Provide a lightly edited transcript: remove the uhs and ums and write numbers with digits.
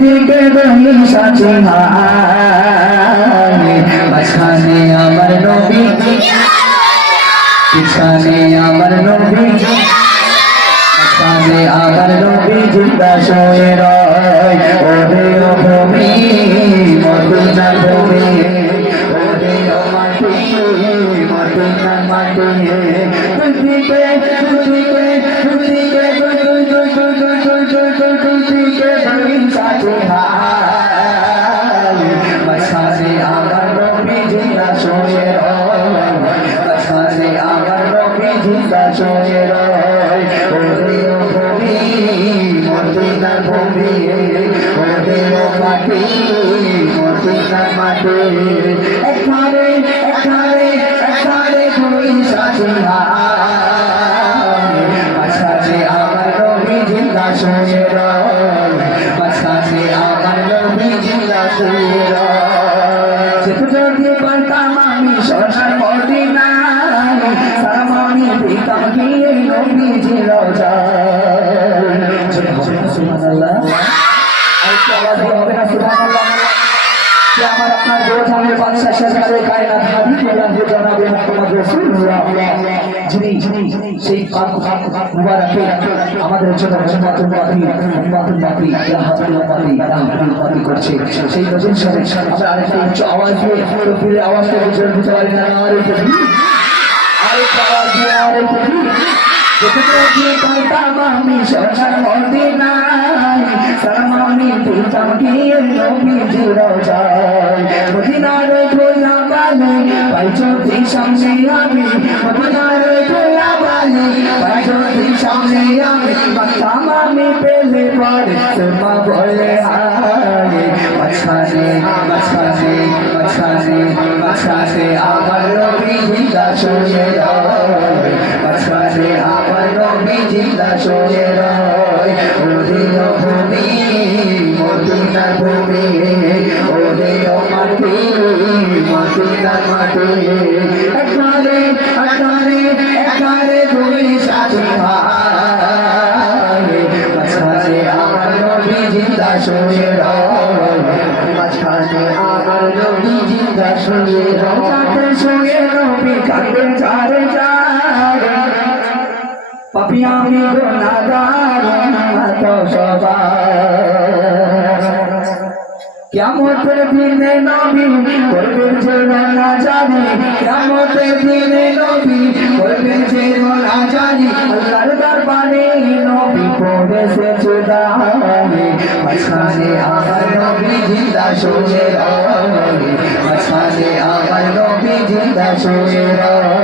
দিকে দুই সাথী মাঝখানে আমার নবী, পিছনে আমার নবী, মাঝখানে আমার নবী জিন্দা শুয়ে রয়। ওরে ও ভূমি মদিনা ভূমি, ওরে ও মাটি মদিনা মাটি, দুদিকে দুদিকে দুদিকে দুদিকে দুই সাথী মাঝখানে আমার নবী জিন্দা শুয়ে রয়, মাঝখানে আমার নবী জিন্দা শুয়ে রয়। ওরে ও ভূমি মদিনা ভূমি, ওরে ও মাটি মদিনা মাটি, এখানে এখানে এখানে দুই সাথী মাঝখানে আমার নবী জিন্দা শুয়ে রয়, মাঝখানে আমার নবী জিন্দা শুয়ে রয়। যদি পারতাম আমি সোনার মদিনা, সালামি দিতাম গিয়ে নবীজির রওজায়। সুবহানাল্লাহ, আরেকটু আওয়াজ হবে না? সুবহানাল্লাহ। যে আমার আপনার গোজামের বাদশা সরকারে কায়নাত হাবিব আল্লাহ জনাবে মুহাম্মদ রাসূলুল্লাহ, যিনি সেই পাক মুবারকে আমাদের জন্য উম্মাতুল মাতি করছে, সেই নজর সাথে আমরা আরেকটু উচ্চ আওয়াজ দিয়ে তকবীরের আওয়াজটা জোর দিতে পারি না? আরেকটু আওয়াজ দিয়ে আরেকটু যদি পারতাম আমি সোনার মদিনায়, সালামি দিতাম গিয়ে নবীজির রওজায়। মদিনার গোলাবালি পাই যদি সামনে আমি, মদিনার গোলাবালি পাই যদি সামনে আমি, বাতাম আমি পেলে পরে তোমা বলে হায়। মাঝখানে মাঝখানে মাঝখানে মাঝখানে আমার নবী জিন্দা শুয়ে রয়, মাঝখানে আমার নবী জিন্দা শুয়ে রয়। ওরে ও ভূমি মদিনা ভূমি, ওরে ও মাটি মদিনা মাটি, এখানে এখানে এখানে দুই সাথী মাঝখানে আমার নবী জিন্দা শুয়ে রয়, মাঝখানে আমার নবী জিন্দা শুয়ে রয়। কাঁদে শুয়ে নবী কাঁদে যারে যারে, পাপী আমি গুনাহগার তো সবার। কিয়ামতের দিনে নবী করবেন যে নাজারি, কিয়ামতের দিনে নবী করবেন যে নাজারি, আল্লাহর দরবারে নবী পড়েছে জুদারি। মাঝখানে আমার নবী জিন্দা শুয়ে রয়, মাঝখানে আমার নবী জিন্দা শুয়ে রয়।